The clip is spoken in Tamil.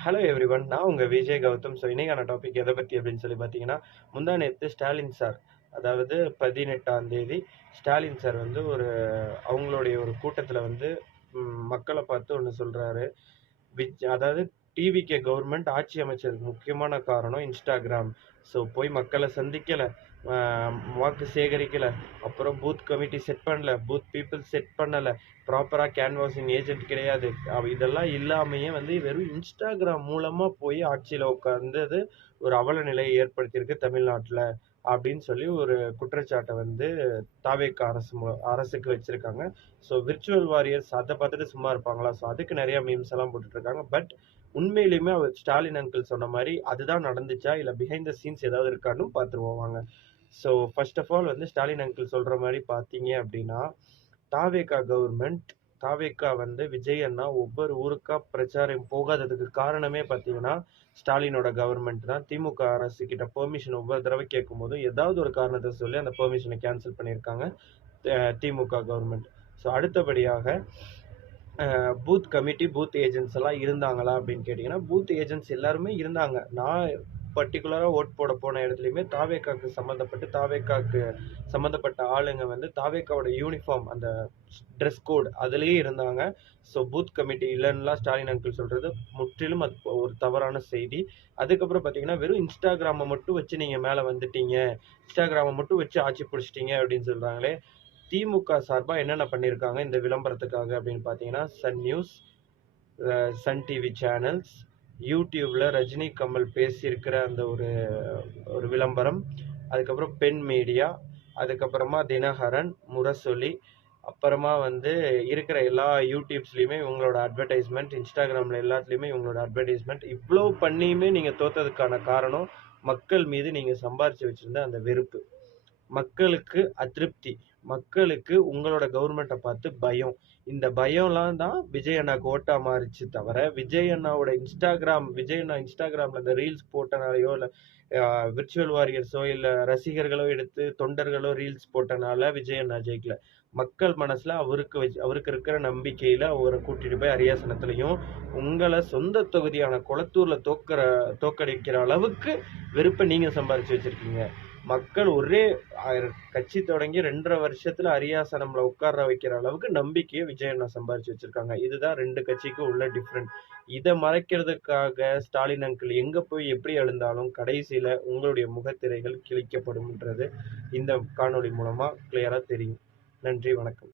Hello everyone. நான் உங்க விஜய் கௌதம். ஸோ இன்னைக்கான டாபிக் எதை பற்றி அப்படின்னு சொல்லி பார்த்தீங்கன்னா, முந்தா நேத்து ஸ்டாலின் சார், அதாவது 18ஆம் தேதி ஸ்டாலின் சார் வந்து அவங்களுடைய ஒரு கூட்டத்தில் வந்து மக்களை பார்த்து ஒன்று சொல்றாரு. அதாவது டிவிகே கவர்மெண்ட் ஆட்சி அமைச்சதுக்கு முக்கியமான காரணம் இன்ஸ்டாகிராம். ஸோ போய் மக்களை சந்திக்கல, வாக்கு சேகரிக்கல, அப்புறம் பூத் கமிட்டி செட் பண்ணல, பூத் பீப்புள் செட் பண்ணல, ப்ராப்பரா கேன்வாசிங் ஏஜென்ட் கிடையாது. இதெல்லாம் இல்லாமையே வந்து வெறும் இன்ஸ்டாகிராம் மூலமா போய் ஆட்சியில உட்கார்ந்தது ஒரு அவல நிலையை ஏற்படுத்தியிருக்கு தமிழ்நாட்டுல அப்படின்னு சொல்லி ஒரு குற்றச்சாட்டை வந்து தாவேகா அரசுக்கு வச்சிருக்காங்க. ஸோ விர்ச்சுவல் வாரியர்ஸ் அதை பார்த்துட்டு சும்மா இருப்பாங்களா? ஸோ அதுக்கு நிறைய மீம்ஸ் எல்லாம் போட்டுட்டு இருக்காங்க. பட் உண்மையிலுமே அவர் ஸ்டாலின் அங்கிள் சொன்ன மாதிரி அதுதான் நடந்துச்சா, இல்லை பிஹைண்ட் த சீன்ஸ் ஏதாவது இருக்கான்னு பார்த்துருவோம் வாங்க. ஸோ ஃபர்ஸ்ட் ஆஃப் ஆல் வந்து ஸ்டாலின் அங்கிள் சொல்ற மாதிரி பார்த்தீங்க அப்படின்னா, தாவேகா கவர்மெண்ட், தாவேகா வந்து விஜய் அண்ணா ஒவ்வொரு ஊருக்கா பிரச்சாரம் போகாததுக்கு காரணமே பார்த்தீங்கன்னா ஸ்டாலினோட கவர்மெண்ட் தான். திமுக அரசு கிட்ட பெர்மிஷன் ஒவ்வொரு தடவை கேட்கும் போதும் ஏதாவது ஒரு காரணத்தை சொல்லி அந்த பெர்மிஷனை கேன்சல் பண்ணியிருக்காங்க திமுக கவர்மெண்ட். ஸோ அடுத்தபடியாக பூத் கமிட்டி, பூத் ஏஜென்ட்ஸ் எல்லாம் இருந்தாங்களா அப்படின்னு கேட்டிங்கன்னா, பூத் ஏஜென்ட்ஸ் எல்லாருமே இருந்தாங்க. நான் பர்டிகுலராக ஓட் போட போன இடத்துலையுமே தாவேக்காக்கு சம்மந்தப்பட்ட ஆளுங்க வந்து தாவேக்காவோட யூனிஃபார்ம், அந்த ட்ரெஸ் கோட் அதுலேயே இருந்தாங்க. ஸோ பூத் கமிட்டி இல்லைன்னுலாம் ஸ்டாலின் அங்கிள் சொல்கிறது முற்றிலும் அது ஒரு தவறான செய்தி. அதுக்கப்புறம் பார்த்தீங்கன்னா, வெறும் இன்ஸ்டாகிராமை மட்டும் வச்சு நீங்கள் மேலே வந்துட்டீங்க, இன்ஸ்டாகிராமை மட்டும் வச்சு ஆட்சி பிடிச்சிட்டீங்க அப்படின்னு சொல்கிறாங்களே. திமுக சார்பா என்னென்ன பண்ணியிருக்காங்க இந்த விளம்பரத்துக்காக அப்படின்னு பார்த்தீங்கன்னா, Sun News, Sun TV channels, யூடியூப்ல ரஜினி கமல் பேசியிருக்கிற அந்த ஒரு ஒரு விளம்பரம், அதுக்கப்புறம் பென் மீடியா, அதுக்கப்புறமா தினகரன், முரசொலி, அப்புறமா வந்து இருக்கிற எல்லா யூடியூப்ஸ்லையுமே இவங்களோட அட்வர்டைஸ்மெண்ட், இன்ஸ்டாகிராமில் எல்லாத்துலேயுமே இவங்களோட அட்வர்டைஸ்மெண்ட். இவ்வளோ பண்ணியுமே நீங்கள் தோத்ததுக்கான காரணம் மக்கள் மீது நீங்கள் சம்பாரிச்சு வச்சிருந்த அந்த வெறுப்பு, மக்களுக்கு அதிருப்தி, மக்களுக்கு உங்களோட கவர்மெண்ட்டை பார்த்து பயம். இந்த பயம்லாம் தான் விஜய் அண்ணாக்கு ஓட்டா மாறிச்சு தவிர, விஜய் அண்ணாவோட விஜய் அண்ணா இன்ஸ்டாகிராமில் இந்த ரீல்ஸ் போட்டனாலையோ, இல்லை விர்ச்சுவல் வாரியர்ஸோ, இல்லை ரசிகர்களோ எடுத்து தொண்டர்களோ ரீல்ஸ் போட்டனால விஜய் அண்ணா ஜெயிக்கல. மக்கள் மனசுல அவருக்கு இருக்கிற நம்பிக்கையில அவரை கூட்டிட்டு போய் அரியாசனத்திலையும் உங்களை சொந்த தொகுதியான கொளத்தூர்ல தோக்கடிக்கிற அளவுக்கு வெறுப்பை நீங்க சம்பாரிச்சு வச்சிருக்கீங்க. மக்கள் ஒரே கட்சி தொடங்கி 2.5 வருஷத்துல அரியாசனம்ல உட்கார வைக்கிற அளவுக்கு நம்பிக்கையை விஜய் அண்ணா சம்பாரிச்சு வச்சிருக்காங்க. இதுதான் ரெண்டு கட்சிக்கும் உள்ள டிஃப்ரெண்ட். இதை மறைக்கிறதுக்காக ஸ்டாலின் அங்கிள் எங்க போய் எப்படி எழுந்தாலும் கடைசியில உங்களுடைய முகத்திரைகள் கிழிக்கப்படும்ன்றது இந்த காணொளி மூலமா கிளியரா தெரியும். நன்றி, வணக்கம்.